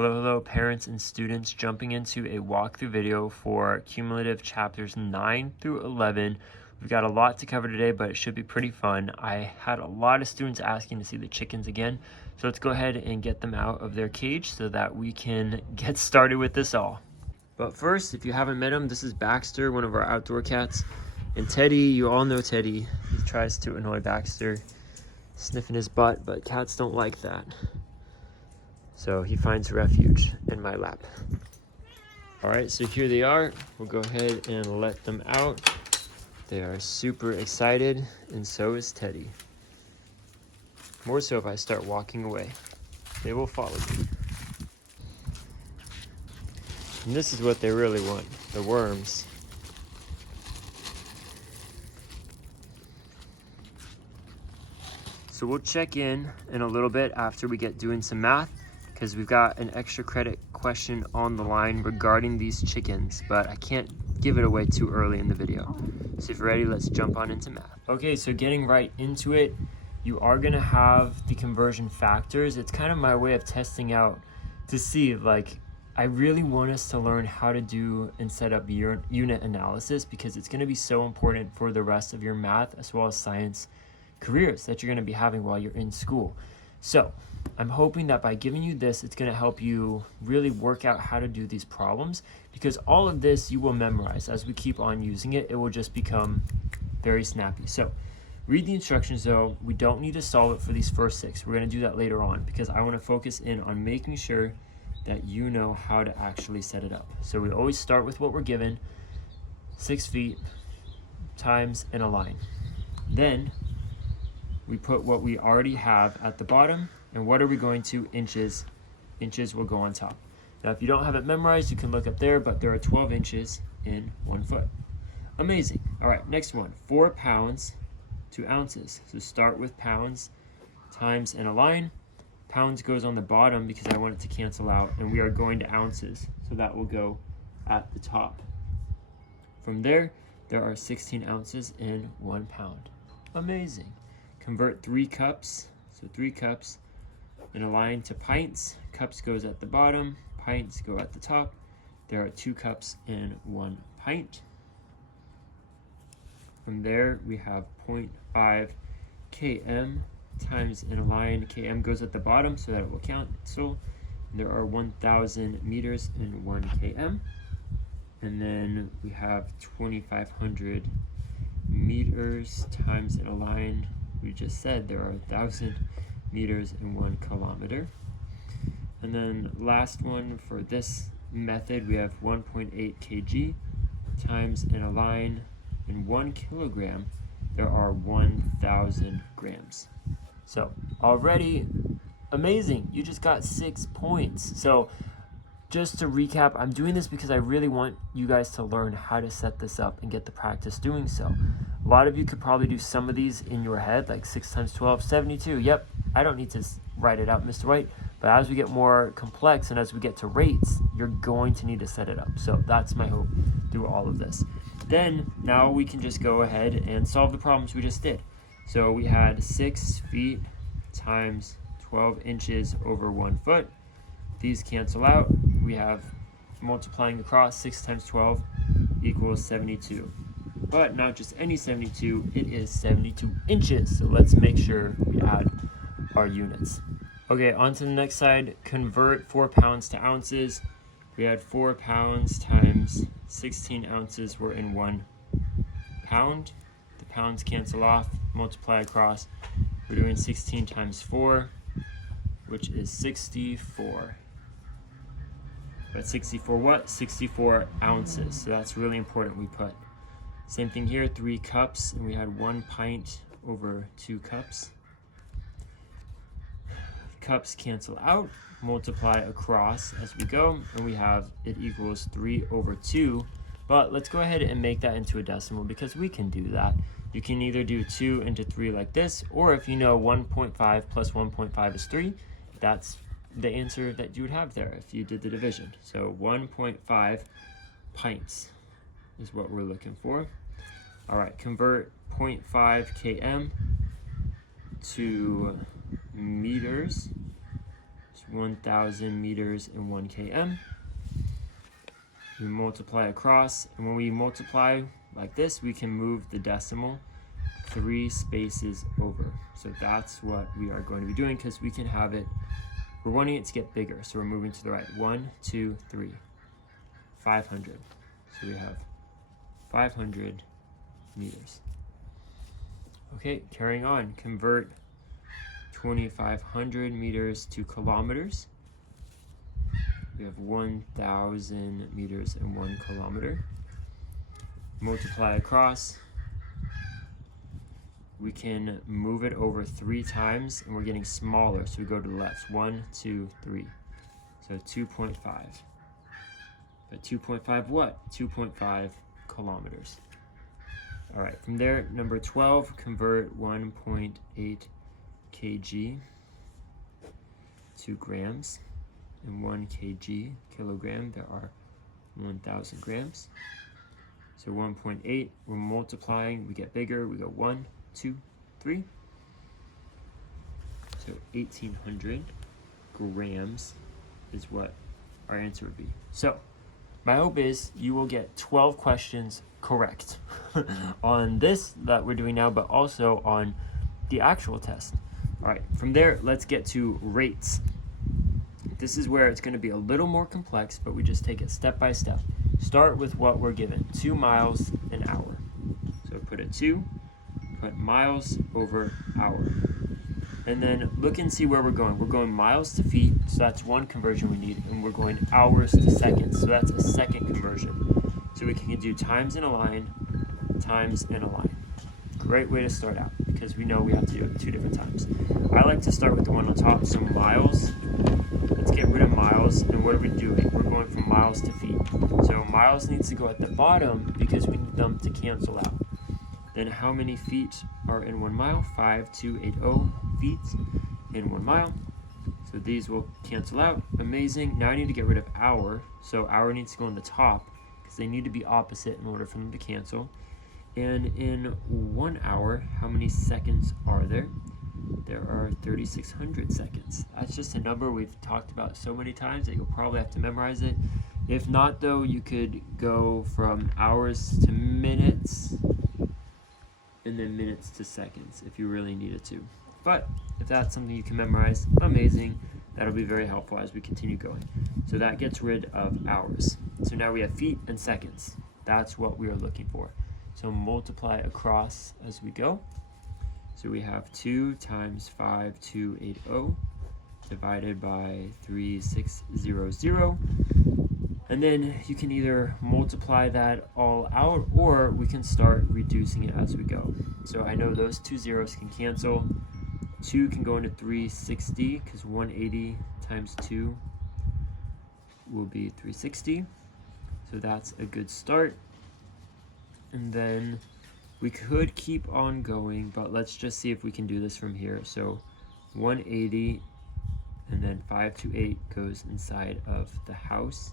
Hello parents and students, jumping into a walkthrough video for Cumulative chapters 9 through 11. We've got a lot to cover today, but it should be pretty fun. I had a lot of students asking to see the chickens again, so let's go ahead and get them out of their cage so that we can get started with this all. But first, if you haven't met him, this is Baxter, one of our outdoor cats. And Teddy, you all know Teddy. He tries to annoy Baxter, sniffing his butt, but cats don't like that. So he finds refuge in my lap. All right, so here they are. We'll go ahead and let them out. They are super excited, and so is Teddy. More so if I start walking away. They will follow me. And this is what they really want, the worms. So we'll check in a little bit after we get doing some math, because we've got an extra credit question on the line regarding these chickens, but I can't give it away too early in the video. So if you're ready, let's jump on into math. Okay, so getting right into it, you are gonna have the conversion factors. It's kind of my way of testing out to see, like, I really want us to learn how to do and set up your unit analysis, because it's gonna be so important for the rest of your math as well as science careers that you're gonna be having while you're in school. So I'm hoping that by giving you this, it's going to help you really work out how to do these problems, because all of this you will memorize. As we keep on using it, it will just become very snappy. So read the instructions though. We don't need to solve it for these first 6. We're going to do that later on, because I want to focus in on making sure that you know how to actually set it up. So we always start with what we're given, 6 feet times and a line. Then we put what we already have at the bottom, and what are we going to? Inches. Inches will go on top. Now, if you don't have it memorized, you can look up there, but there are 12 inches in 1 foot. Amazing. All right, next one, 4 pounds to ounces. So start with pounds times and a line. Pounds goes on the bottom because I want it to cancel out, and we are going to ounces, so that will go at the top. From there are 16 ounces in 1 pound. Amazing. Convert 3 cups, so 3 cups in a line to pints. Cups goes at the bottom, pints go at the top. There are 2 cups in 1 pint. From there we have 0.5 km times in a line. Km goes at the bottom so that it will cancel. There are 1,000 meters in 1 km. And then we have 2,500 meters times in a line. We just said there are 1,000 meters in 1 kilometer. And then last one for this method, we have 1.8 kg times in a line. In 1 kilogram, there are 1,000 grams. So already amazing, you just got 6 points. So just to recap, I'm doing this because I really want you guys to learn how to set this up and get the practice doing so. A lot of you could probably do some of these in your head, like 6 times 12, 72. Yep, I don't need to write it out, Mr. White. But as we get more complex and as we get to rates, you're going to need to set it up. So that's my hope through all of this. Then now we can just go ahead and solve the problems we just did. So we had 6 feet times 12 inches over 1 foot. These cancel out. We have multiplying across, 6 times 12 equals 72. But not just any 72, it is 72 inches. So let's make sure we add our units. Okay, on to the next side. Convert 4 pounds to ounces. We had 4 pounds times 16 ounces were in 1 pound. The pounds cancel off, multiply across. We're doing 16 times 4, which is 64. But 64 what? 64 ounces. So that's really important we put. Same thing here, 3 cups, and we had 1 pint over 2 cups. Cups cancel out, multiply across as we go, and we have it equals 3 over 2. But let's go ahead and make that into a decimal, because we can do that. You can either do 2 into 3 like this, or if you know 1.5 plus 1.5 is 3, that's the answer that you would have there if you did the division. So 1.5 pints is what we're looking for. All right, convert 0.5 km to meters. Just 1,000 meters in 1 km. We multiply across, and when we multiply like this, we can move the decimal 3 spaces over. So that's what we are going to be doing, because we can have it, we're wanting it to get bigger, so we're moving to the right. 1, 2, 3, 500. So we have 500 meters. Okay, carrying on, convert 2,500 meters to kilometers. We have 1,000 meters in 1 kilometer. Multiply across. We can move it over 3 times, and we're getting smaller, so we go to the left. 1, 2, 3. So 2.5. But 2.5 what? 2.5 kilometers. All right, from there, number 12, convert 1.8 kg to grams. And 1 kg, kilogram, there are 1,000 grams. So 1.8, we're multiplying, we get bigger, we go 1, 2, 3. So 1,800 grams is what our answer would be. So my hope is you will get 12 questions correct on this that we're doing now, but also on the actual test. All right, from there, let's get to rates. This is where it's going to be a little more complex, but we just take it step by step. Start with what we're given, 2 miles an hour. So put a 2, put miles over hour. And then look and see where we're going. We're going miles to feet, so that's one conversion we need. And we're going hours to seconds, so that's a second conversion. So we can do times in a line, times in a line. Great way to start out, because we know we have to do it 2 different times. I like to start with the one on top, so miles. Let's get rid of miles, and what are we doing? We're going from miles to feet. So miles needs to go at the bottom because we need them to cancel out. Then how many feet are in 1 mile? 5,280 feet in 1 mile. So these will cancel out. Amazing. Now I need to get rid of hour. So hour needs to go on the top because they need to be opposite in order for them to cancel. And in 1 hour, how many seconds are there? There are 3,600 seconds. That's just a number we've talked about so many times that you'll probably have to memorize it. If not, though, you could go from hours to minutes and then minutes to seconds if you really needed to. But if that's something you can memorize, amazing. That'll be very helpful as we continue going. So that gets rid of hours. So now we have feet and seconds. That's what we are looking for. So multiply across as we go. So we have 2 times 5,280 divided by 3,600. And then you can either multiply that all out, or we can start reducing it as we go. So I know those 2 zeros can cancel. 2 can go into 360 because 180 times 2 will be 360. So that's a good start. And then we could keep on going, but let's just see if we can do this from here. So 180 and then 528 goes inside of the house.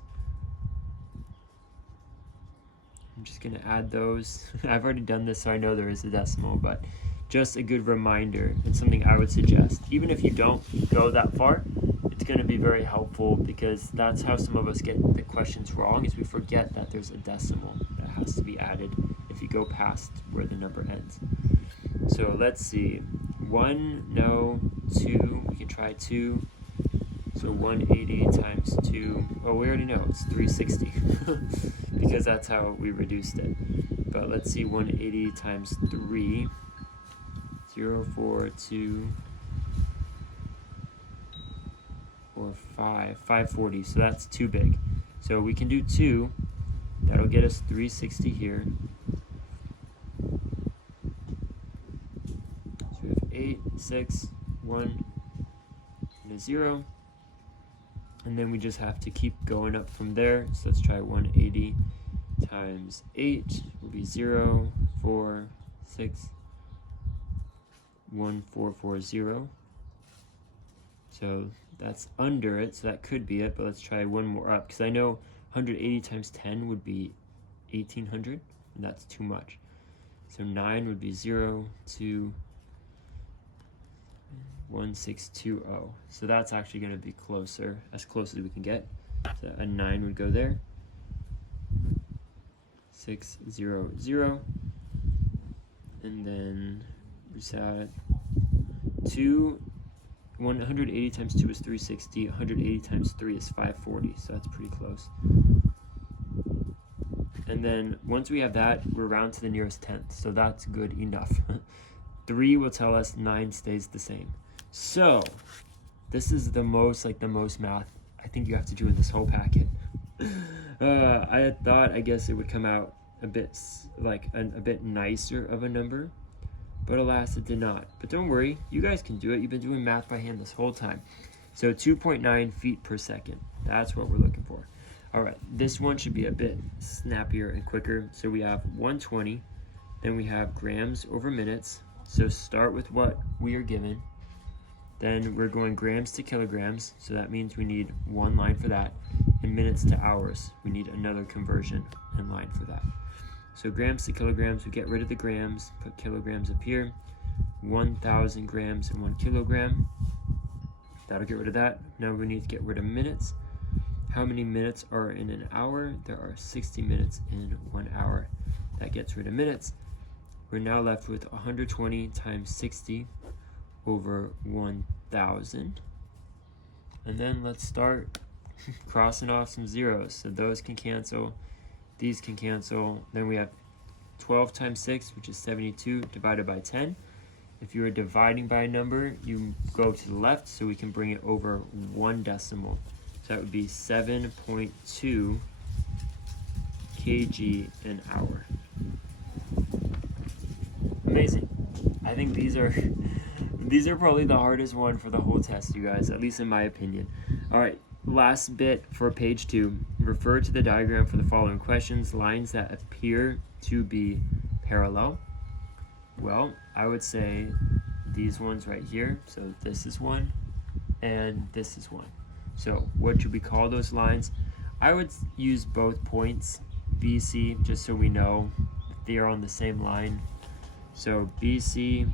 I'm just gonna add those. I've already done this, so I know there is a decimal, but just a good reminder and something I would suggest. Even if you don't go that far, it's gonna be very helpful, because that's how some of us get the questions wrong, is we forget that there's a decimal that has to be added if you go past where the number ends. So let's see, 1, no, 2, we can try 2. So 180 times 2, oh, we already know, it's 360, because that's how we reduced it. But let's see, 180 times 3, 0, 4, 2, 4, 5, 540, so that's too big. So we can do 2, that'll get us 360 here. So we have 8, 6, 1, and a 0. And then we just have to keep going up from there. So let's try 180 times 8 will be 0, 4, 6, 1, 4, 4, 0. So that's under it, so that could be it, but let's try one more up, because I know 180 times 10 would be 1,800, and that's too much. So 9 would be 0, 2, 1620. So that's actually going to be closer, as close as we can get. So a 9 would go there. 600. And then we said 180 times 2 is 360. 180 times 3 is 540. So that's pretty close. And then once we have that, we're round to the nearest tenth. So that's good enough. 3 will tell us 9 stays the same. So this is the most math I think you have to do in this whole packet. I had thought, I guess it would come out a bit a bit nicer of a number, but alas, it did not. But don't worry, you guys can do it. You've been doing math by hand this whole time. So 2.9 feet per second. That's what we're looking for. All right, this one should be a bit snappier and quicker. So we have 120, then we have grams over minutes. So start with what we are given. Then we're going grams to kilograms, so that means we need one line for that. And minutes to hours, we need another conversion and line for that. So grams to kilograms, we get rid of the grams, put kilograms up here. 1,000 grams in 1 kilogram. That'll get rid of that. Now we need to get rid of minutes. How many minutes are in an hour? There are 60 minutes in 1 hour. That gets rid of minutes. We're now left with 120 times 60 over 1,000. And then let's start crossing off some zeros. So those can cancel, these can cancel. Then we have 12 times 6, which is 72, divided by 10. If you are dividing by a number, you go to the left so we can bring it over 1 decimal. So that would be 7.2 kg an hour. Amazing. I think these are probably the hardest one for the whole test, you guys, at least in my opinion. All right, last bit for page 2. Refer to the diagram for the following questions. Lines that appear to be parallel. Well, I would say these ones right here. So this is one, and this is one. So what should we call those lines? I would use both points, BC, just so we know if they are on the same line. So BC,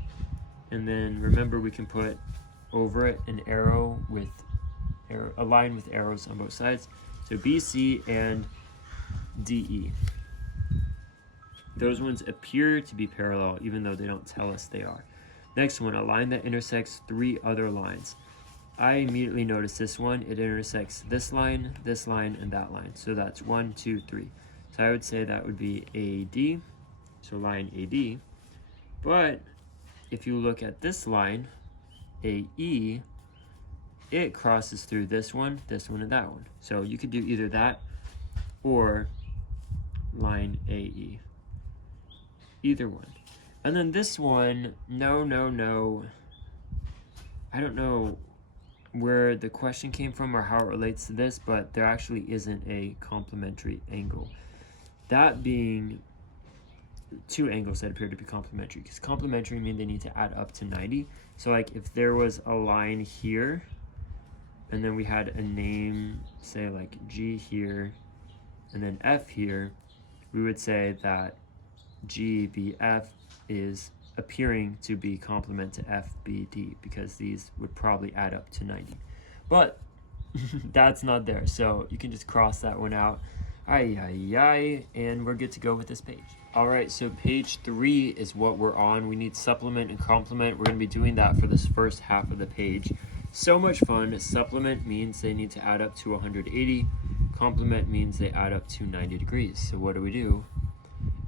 and then remember we can put over it an arrow with a line with arrows on both sides. So BC and DE. Those ones appear to be parallel even though they don't tell us they are. Next one, a line that intersects 3 other lines. I immediately noticed this one. It intersects this line, and that line. So that's 1, 2, 3. So I would say that would be AD, so line AD. But if you look at this line, AE, it crosses through this one, and that one. So you could do either that or line AE. Either one. And then this one, no. I don't know where the question came from or how it relates to this, but there actually isn't a complementary angle. That being 2 angles that appear to be complementary, because complementary mean they need to add up to 90. So like if there was a line here, and then we had a name, say like G here, and then F here, we would say that GBF is appearing to be complement to FBD, because these would probably add up to 90. But that's not there, so you can just cross that one out. And we're good to go with this page. All right, so page 3 is what we're on. We need supplement and complement. We're going to be doing that for this first half of the page. So much fun. Supplement means they need to add up to 180. Complement means they add up to 90 degrees. So what do?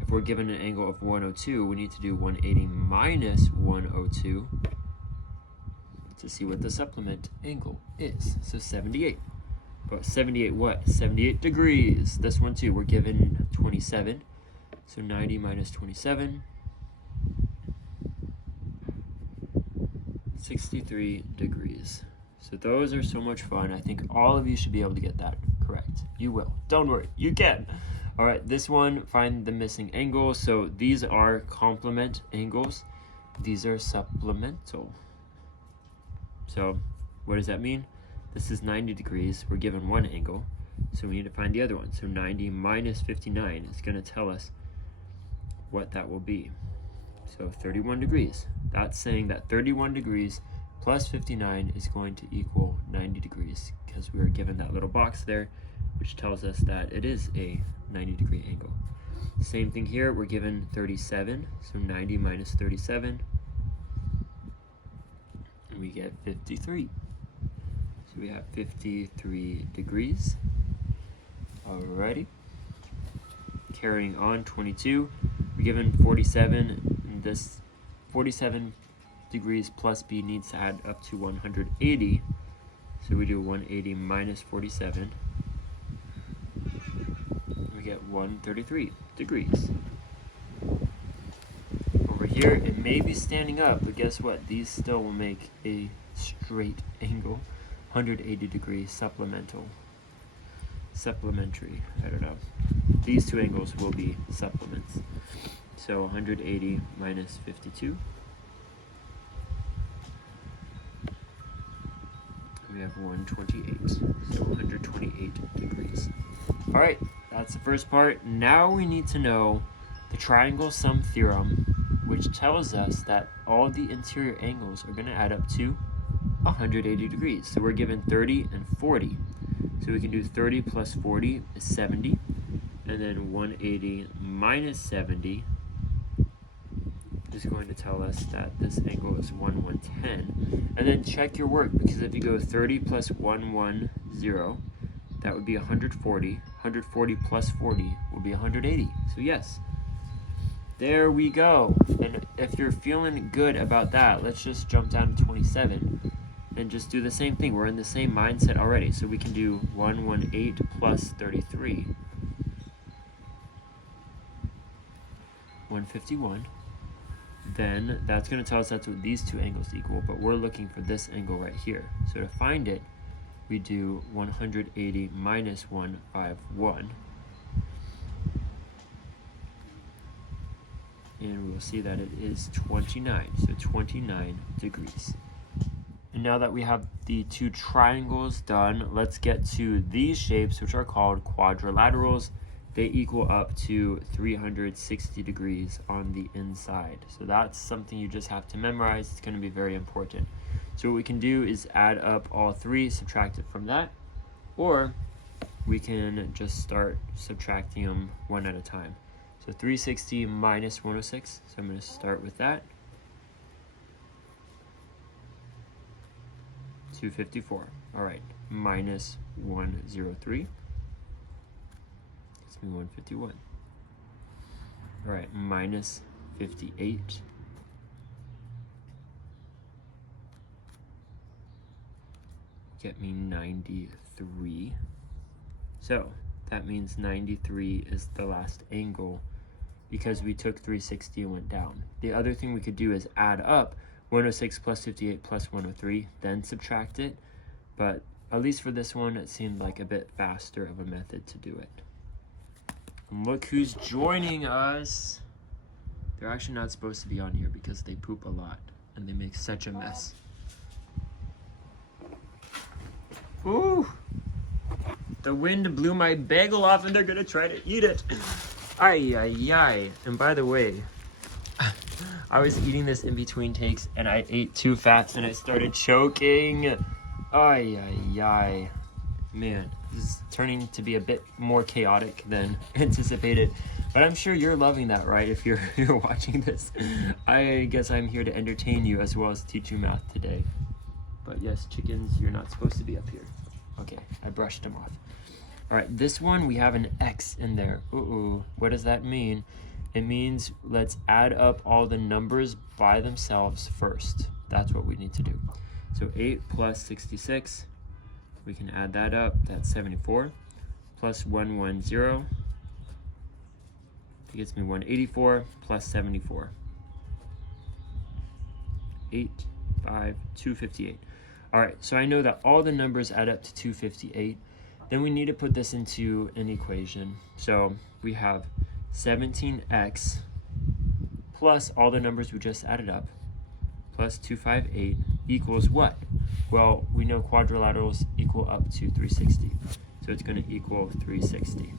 If we're given an angle of 102, we need to do 180 minus 102 to see what the supplement angle is. So 78. But 78 what? 78 degrees. This one too, we're given 27. So 90 minus 27. 63 degrees. So those are so much fun. I think all of you should be able to get that correct. You will. Don't worry. You can. All right, this one, find the missing angle. So these are complement angles. These are supplemental. So what does that mean? This is 90 degrees. We're given one angle, so we need to find the other one. So 90 minus 59 is going to tell us what that will be. So 31 degrees. That's saying that 31 degrees plus 59 is going to equal 90 degrees because we were given that little box there, which tells us that it is a 90-degree angle. Same thing here, we're given 37, so 90 minus 37, and we get 53. So we have 53 degrees. Alrighty. Carrying on, 22. We're given 47, and this 47 degrees plus b needs to add up to 180. So we do 180 minus 47. We get 133 degrees. Over here, it may be standing up, but guess what? These still will make a straight angle. 180 degrees supplementary, I don't know. These two angles will be supplements. So 180 minus 52. We have 128, so 128 degrees. All right, that's the first part. Now we need to know the triangle sum theorem, which tells us that all the interior angles are going to add up to 180 degrees. So we're given 30 and 40. So we can do 30 plus 40 is 70. And then 180 minus 70 is going to tell us that this angle is 110. And then check your work, because if you go 30 plus 110, that would be 140. 140 plus 40 will be 180. So yes. There we go. And if you're feeling good about that, let's just jump down to 27 and just do the same thing. We're in the same mindset already. So we can do 118 plus 33. 151. Then that's going to tell us that's what these two angles equal, but we're looking for this angle right here. So to find it, we do 180 minus 151. And we will see that it is 29, so 29 degrees. And now that we have the two triangles done, let's get to these shapes, which are called quadrilaterals. They equal up to 360 degrees on the inside. So that's something you just have to memorize. It's going to be very important. So what we can do is add up all three, subtract it from that, or we can just start subtracting them one at a time. So 360 minus 106, so I'm going to start with that. 254, all right, minus 103, gets me 151. All right, minus 58, get me 93. So that means 93 is the last angle because we took 360 and went down. The other thing we could do is add up 106 plus 58 plus 103, then subtract it. But at least for this one, it seemed like a bit faster of a method to do it. And look who's joining us. They're actually not supposed to be on here because they poop a lot and they make such a mess. Ooh, the wind blew my bagel off and they're gonna try to eat it. Ay, ay, ay. And by the way, I was eating this in between takes and I ate too fast and I started choking. Ay, ay, ay. Man, this is turning to be a bit more chaotic than anticipated. But I'm sure you're loving that, right? If you're watching this. I guess I'm here to entertain you as well as teach you math today. But yes, chickens, you're not supposed to be up here. Okay, I brushed them off. All right, this one, we have an X in there. Ooh, what does that mean? It means let's add up all the numbers by themselves first. That's what we need to do. So 8 plus 66, we can add that up. That's 74. Plus 110, it gets me 184 plus 74. 8, 5, 258. All right, so I know that all the numbers add up to 258. Then we need to put this into an equation. So we have 17x plus all the numbers we just added up plus 258 equals what? Well, we know quadrilaterals equal up to 360. So it's going to equal 360.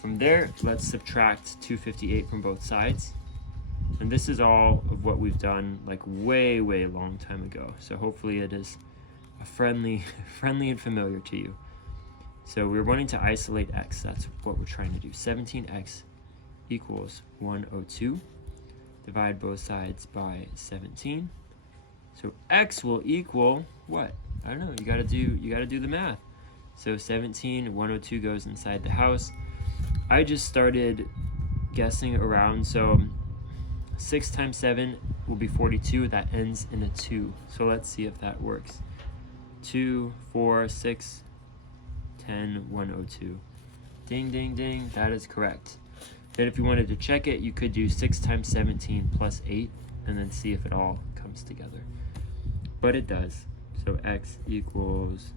From there, let's subtract 258 from both sides. And this is all of what we've done like way long time ago. So hopefully it is a friendly and familiar to you. So we're wanting to isolate x. That's what we're trying to do. 17x equals 102. Divide both sides by 17. So x will equal what? I don't know. You gotta do the math. So 17, 102 goes inside the house. I just started guessing around. So 6 times 7 will be 42. That ends in a 2. So let's see if that works. 2, 4, 6, 10, 102. Ding, ding, ding. That is correct. Then if you wanted to check it, you could do 6 times 17 plus 8 and then see if it all comes together. But it does. So x equals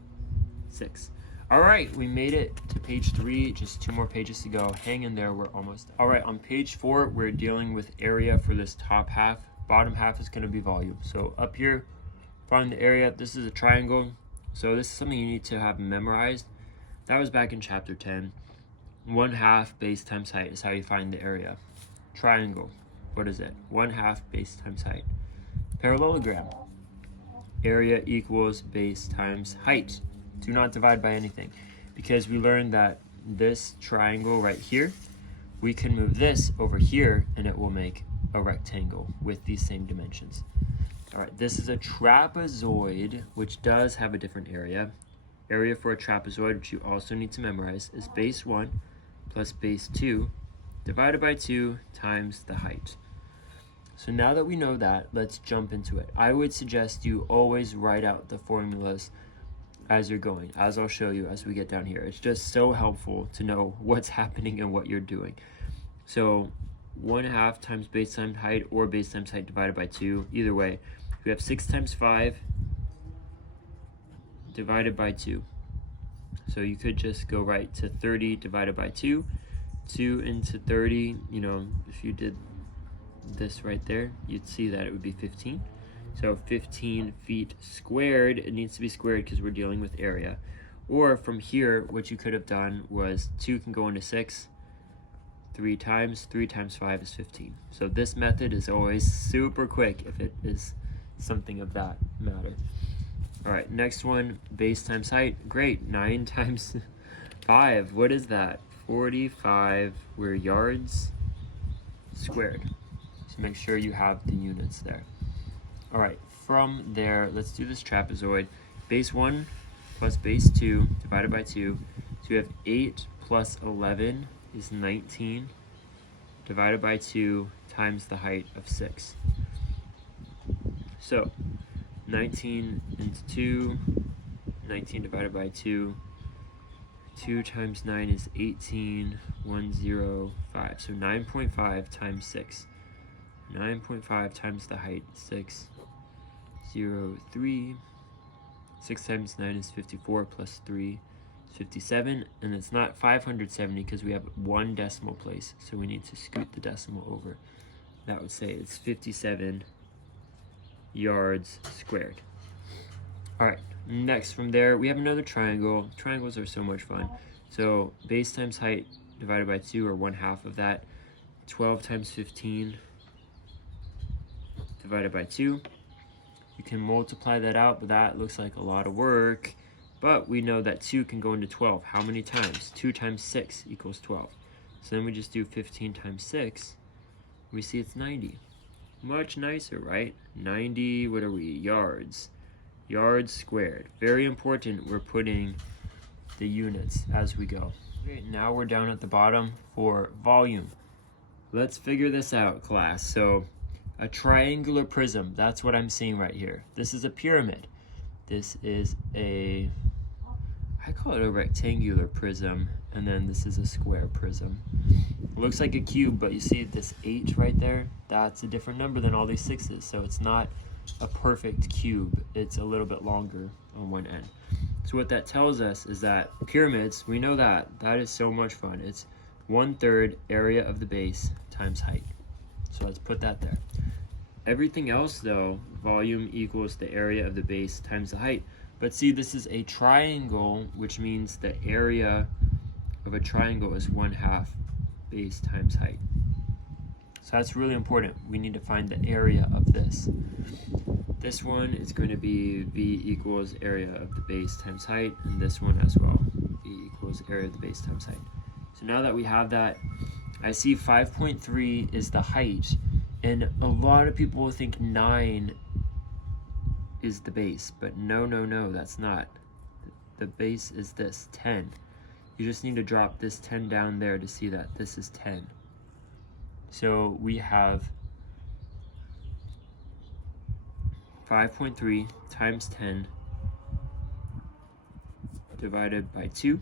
6. All right, we made it to page 3, just 2 more pages to go. Hang in there, we're almost done. All right, on page 4, we're dealing with area for this top half. Bottom half is gonna be volume. So up here, find the area. This is a triangle. So this is something you need to have memorized. That was back in chapter 10. 1/2 base times height is how you find the area. Triangle, what is it? 1/2 base times height. Parallelogram, area equals base times height. Do not divide by anything, because we learned that this triangle right here, we can move this over here and it will make a rectangle with these same dimensions. All right, this is a trapezoid, which does have a different area. Area for a trapezoid, which you also need to memorize, is base 1 plus base 2 divided by 2 times the height. So now that we know that, let's jump into it. I would suggest you always write out the formulas as you're going, as I'll show you as we get down here. It's just so helpful to know what's happening and what you're doing. So 1/2 times base times height, or base times height divided by 2. Either way, we have 6 times 5 divided by 2. So you could just go right to 30 divided by 2. 2 into 30, you know, if you did this right there, you'd see that it would be 15. So 15 feet squared. It needs to be squared because we're dealing with area. Or from here, what you could have done was 2 can go into 6 3 times. 3 times 5 is 15. So this method is always super quick if it is something of that matter. All right, next one, base times height. Great, 9 times 5. What is that? 45. We're yards squared. So make sure you have the units there. All right, from there, let's do this trapezoid. Base 1 plus base 2 divided by 2. So we have 8 plus 11 is 19 divided by 2 times the height of 6. So 19 into 2, 19 divided by 2. 2 times 9 is 18, 105. So 9.5 times 6. 9.5 times the height, 6, 0, 3. 6 times 9 is 54 plus 3 is 57. And it's not 570 because we have 1 decimal place. So we need to scoot the decimal over. That would say it's 57 yards squared. All right, next from there, we have another triangle. Triangles are so much fun. So base times height divided by 2, or 1/2 of that. 12 times 15 divided by 2. You can multiply that out, but that looks like a lot of work. But we know that 2 can go into 12. How many times? 2 times 6 equals 12. So then we just do 15 times 6. We see it's 90. Much nicer, right? 90, what are we? Yards. Yards squared. Very important, we're putting the units as we go. Okay, now we're down at the bottom for volume. Let's figure this out, class. So a triangular prism, that's what I'm seeing right here. This is a pyramid. This is I call it a rectangular prism, and then this is a square prism. It looks like a cube, but you see this 8 right there? That's a different number than all these 6s, so it's not a perfect cube. It's a little bit longer on one end. So what that tells us is that pyramids, we know that is so much fun. It's 1/3 area of the base times height. So let's put that there. Everything else though, volume equals the area of the base times the height. But see, this is a triangle, which means the area of a triangle is 1/2 base times height. So that's really important. We need to find the area of this. This one is going to be V equals area of the base times height, and this one as well. V equals area of the base times height. So now that we have that, I see 5.3 is the height, and a lot of people will think 9 is the base, but no, that's not. The base is this, 10. You just need to drop this 10 down there to see that this is 10. So we have 5.3 times 10 divided by 2.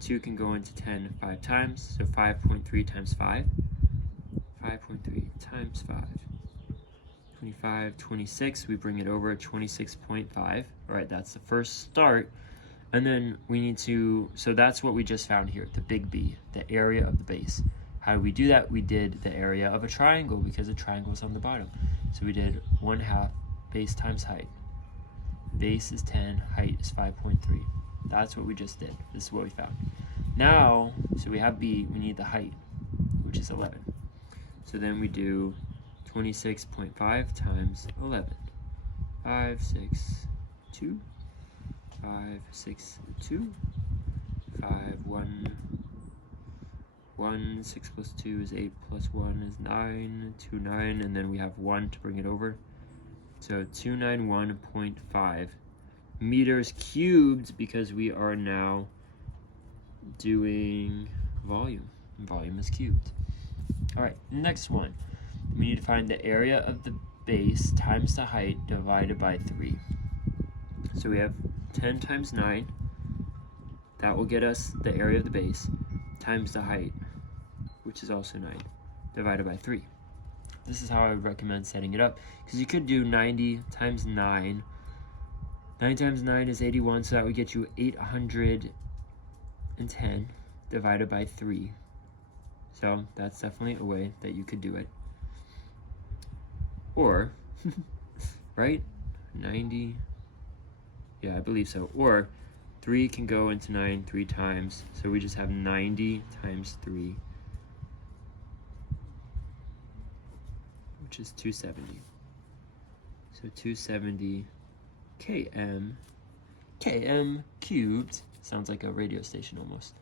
2 can go into 10 5 times, so 5.3 times 5. 5.3 times 5. 25, 26, we bring it over 26.5. All right, that's the first start. And then we need to, so that's what we just found here, the big B, the area of the base. How do we do that? We did the area of a triangle because the triangle is on the bottom. So we did 1/2 base times height. Base is 10, height is 5.3. That's what we just did. This is what we found. Now, so we have B, we need the height, which is 11. So then we do 26.5 times 11. 5, 6, 2. 5, 6, 2. 5, 1. 1, 6 plus 2 is 8 plus 1 is 9, 2, 9, and then we have 1 to bring it over. So 291.5 meters cubed because we are now doing volume. Volume is cubed. All right, next one. We need to find the area of the base times the height divided by 3. So we have 10 times 9. That will get us the area of the base times the height, which is also 9, divided by 3. This is how I would recommend setting it up, because you could do 90 times 9. 9 times 9 is 81, so that would get you 810 divided by 3. So that's definitely a way that you could do it. Or, right? 90, yeah, I believe so. Or 3 can go into 9 3 times, so we just have 90 times 3, which is 270. So 270 km cubed. Sounds like a radio station almost.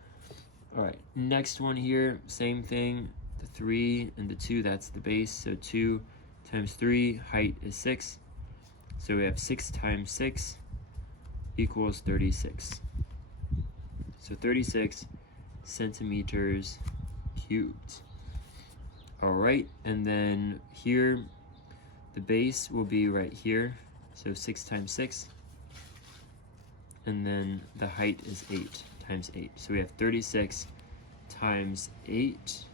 All right, next one here, same thing. The 3 and the 2, that's the base. So 2 times 3, height is 6. So we have 6 times 6 equals 36. So 36 centimeters cubed. All right, and then here, the base will be right here. So 6 times 6. And then the height is 8 times 8. So we have 36 times 8.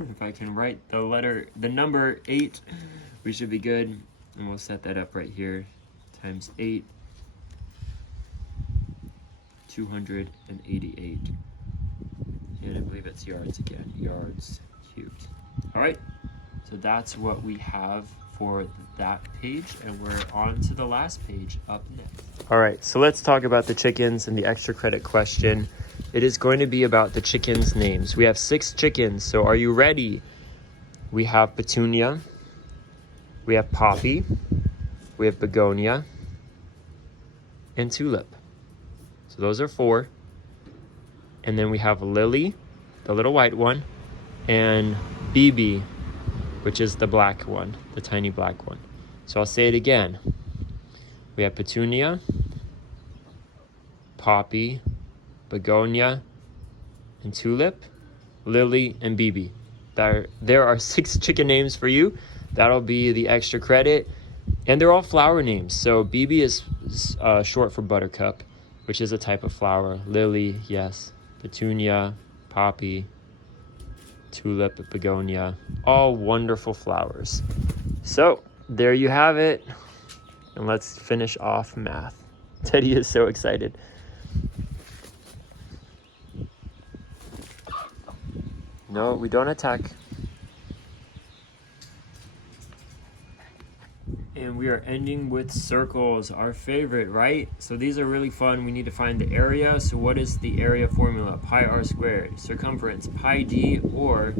If I can write the number 8, we should be good. And we'll set that up right here. Times 8. 288. And I believe it's yards again. Yards cubed. All right. So that's what we have for that page, and we're on to the last page up next. All right, so let's talk about the chickens and the extra credit question. It is going to be about the chickens' names. We have 6 chickens, so are you ready? We have Petunia, we have Poppy, we have Begonia, and Tulip. So those are 4. And then we have Lily, the little white one, and BB, which is the black one, the tiny black one. So I'll say it again. We have Petunia, Poppy, Begonia, and Tulip, Lily, and BB. There are 6 chicken names for you. That'll be the extra credit. And they're all flower names. So BB is short for buttercup, which is a type of flower. Lily, yes. Petunia, Poppy, Tulip, Begonia, all wonderful flowers. So there you have it. And let's finish off math. Teddy is so excited. No, we don't attack. And we are ending with circles, our favorite, right? So these are really fun. We need to find the area. So what is the area formula? Pi r squared. Circumference, pi d or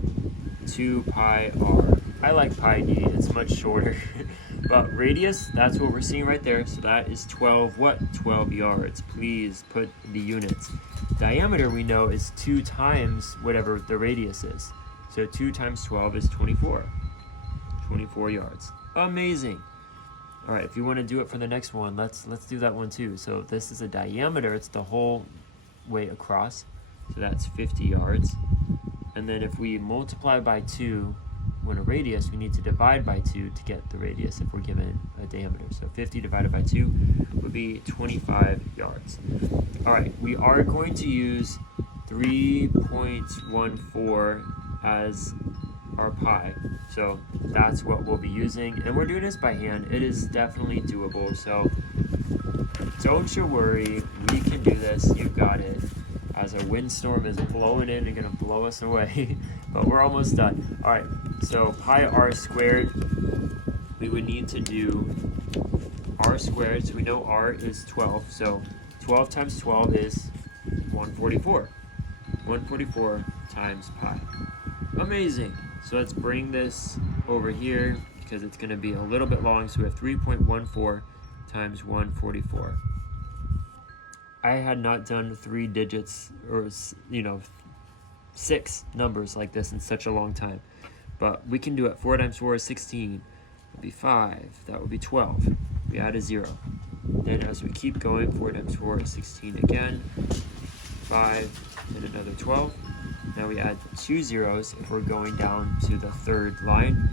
2 pi r. I like pi d, it's much shorter. But radius, that's what we're seeing right there. So that is 12, what? 12 yards. Please put the units. Diameter, we know, is 2 times whatever the radius is. So 2 times 12 is 24. 24 yards. Amazing. All right, if you want to do it for the next one, let's do that one too. So this is a diameter, it's the whole way across. So that's 50 yards. And then if we multiply by 2 when a radius, we need to divide by 2 to get the radius if we're given a diameter. So 50 divided by 2 would be 25 yards. All right, we are going to use 3.14 as our pi. So that's what we'll be using. And we're doing this by hand. It is definitely doable. So don't you worry. We can do this. You've got it. As a windstorm is blowing in and gonna blow us away. But we're almost done. All right, so pi r squared, we would need to do r squared. So we know r is 12. So 12 times 12 is 144. 144 times pi. Amazing. So let's bring this over here because it's gonna be a little bit long. So we have 3.14 times 144. I had not done 3 digits or, 6 numbers like this in such a long time. But we can do it. 4 times 4 is 16. That would be 5. That would be 12. We add a 0. Then as we keep going, 4 times 4 is 16 again. 5 and another 12. Now we add 2 zeros if we're going down to the third line.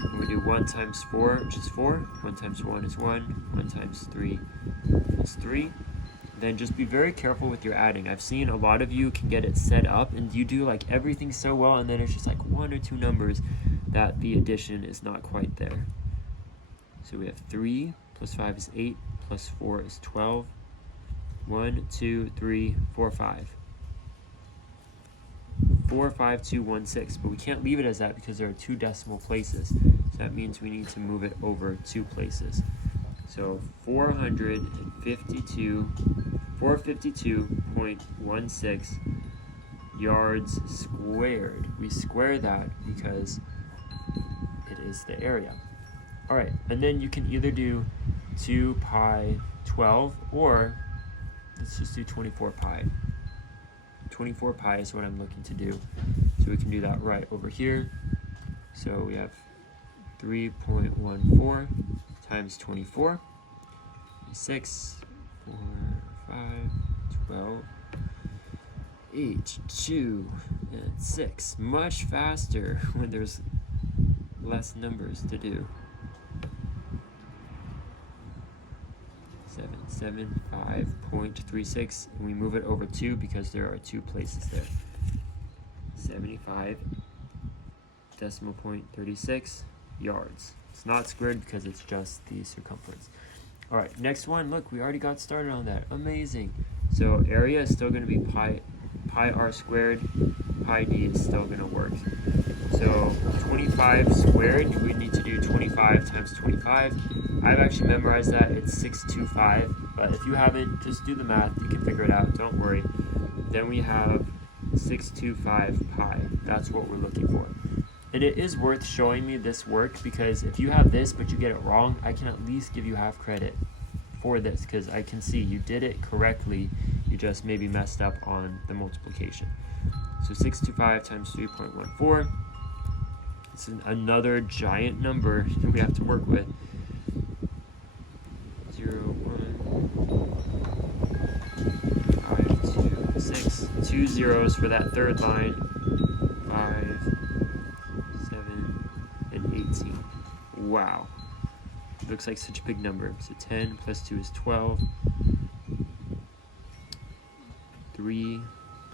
And we do 1 times 4, which is 4. 1 times 1 is 1. 1 times 3 is 3. Then just be very careful with your adding. I've seen a lot of you can get it set up and you do like everything so well, and then it's just like 1 or 2 numbers that the addition is not quite there. So we have 3 plus 5 is 8 plus 4 is 12. 1, 2, 3, 4, 5. 4, 5, 2, 1, 6. But we can't leave it as that because there are 2 decimal places. So that means we need to move it over 2 places. So 452.16 yards squared. We square that because it is the area. All right, and then you can either do 2 pi 12 or let's just do 24 pi. 24 pi is what I'm looking to do. So we can do that right over here. So we have 3.14 times 24, 6, 4, 5, 12, 8, 2, and 6. Much faster when there's less numbers to do. 775.36, and we move it over 2 because there are 2 places there. 75 decimal point 36 yards. It's not squared because it's just the circumference. All right, next one. Look, we already got started on that. Amazing. So area is still going to be pi r squared. Pi d is still going to work. So 25 squared, we need to do 25 times 25. I've actually memorized that. It's 625. But if you haven't, just do the math. You can figure it out. Don't worry. Then we have 625 pi. That's what we're looking for. And it is worth showing me this work because if you have this but you get it wrong, I can at least give you half credit for this because I can see you did it correctly. You just maybe messed up on the multiplication. So 625 times 3.14. It's another giant number that we have to work with. 0, 1, 5, 2, 6. 2 zeros for that third line. 5, 7, and 18. Wow. Looks like such a big number. So 10 plus 2 is 12. 3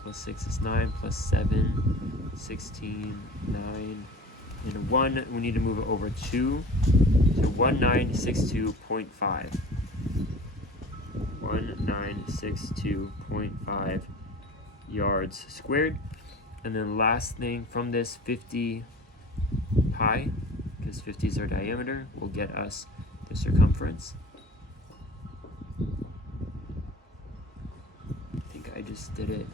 plus 6 is 9, plus 7, 16, 9, and 1. We need to move it over 2. So 1962.5. 1962.5 yards squared. And then last thing from this, 50 pi, because 50 is our diameter, will get us the circumference. I think I just did it,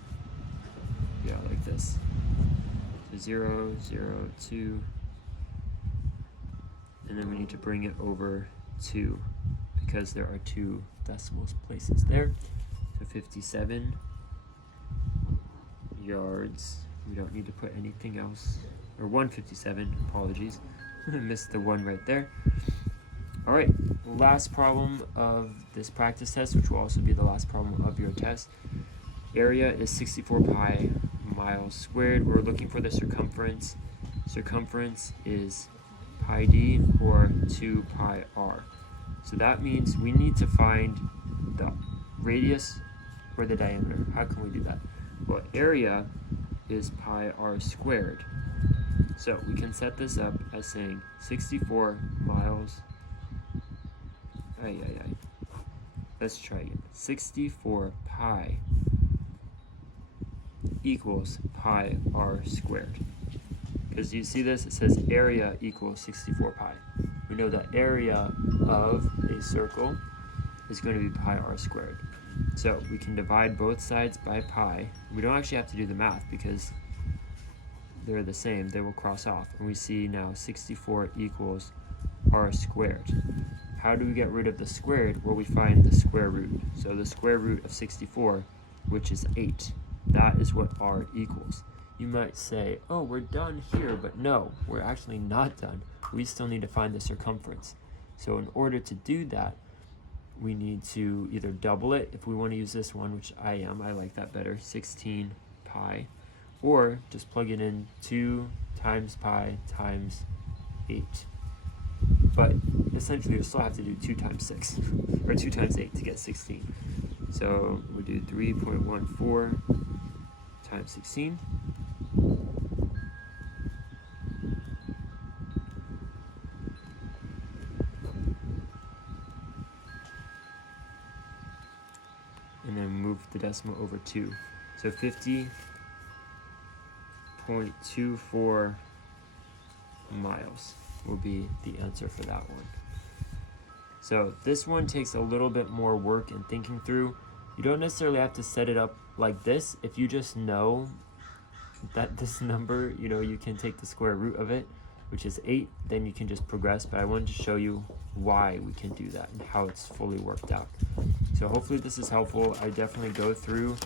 yeah, like this. So 0, 0, 2, and then we need to bring it over 2 because there are 2 decimal places there. So 57 yards. We don't need to put anything else, or 157, apologies. I missed the 1 right there. All right, last problem of this practice test, which will also be the last problem of your test. Area is 64 pi miles squared. We're looking for the circumference. Circumference is pi d, or 2 pi r. So that means we need to find the radius or the diameter. How can we do that? Well, area is pi r squared. So we can set this up as saying 64 miles. Let's try again. 64 pi equals pi r squared. Because you see this, it says area equals 64 pi. We know that area of a circle is going to be pi r squared. So we can divide both sides by pi. We don't actually have to do the math because they're the same. They will cross off. And we see now 64 equals r squared. How do we get rid of the squared? Well, we find the square root. So the square root of 64, which is 8. That is what r equals. You might say, oh, we're done here, but no, we're actually not done. We still need to find the circumference. So in order to do that, we need to either double it if we want to use this one, which I like that better, 16 pi, or just plug it in 2 times pi times 8. But essentially, you still have to do 2 times 6, or 2 times 8 to get 16. So we do 3.14 times 16. And then move the decimal over 2. So 50.24 miles will be the answer for that one. So this one takes a little bit more work and thinking through. You don't necessarily have to set it up like this. If you just know that this number, you can take the square root of it, which is 8, then you can just progress. But I wanted to show you why we can do that and how it's fully worked out. So hopefully this is helpful. I definitely go through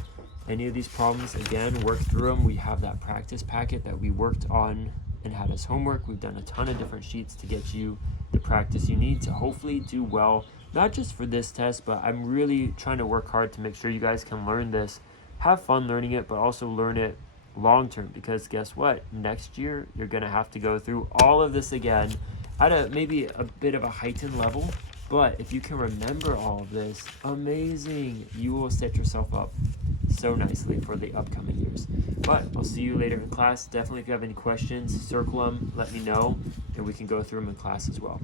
any of these problems again, work through them. We have that practice packet that we worked on and had as homework. We've done a ton of different sheets to get you the practice you need to hopefully do well, not just for this test, but I'm really trying to work hard to make sure you guys can learn this, have fun learning it, but also learn it long term, because guess what? Next year, you're going to have to go through all of this again at maybe a bit of a heightened level. But if you can remember all of this, amazing. You will set yourself up so nicely for the upcoming years. But I'll see you later in class. Definitely if you have any questions, circle them, let me know, and we can go through them in class as well.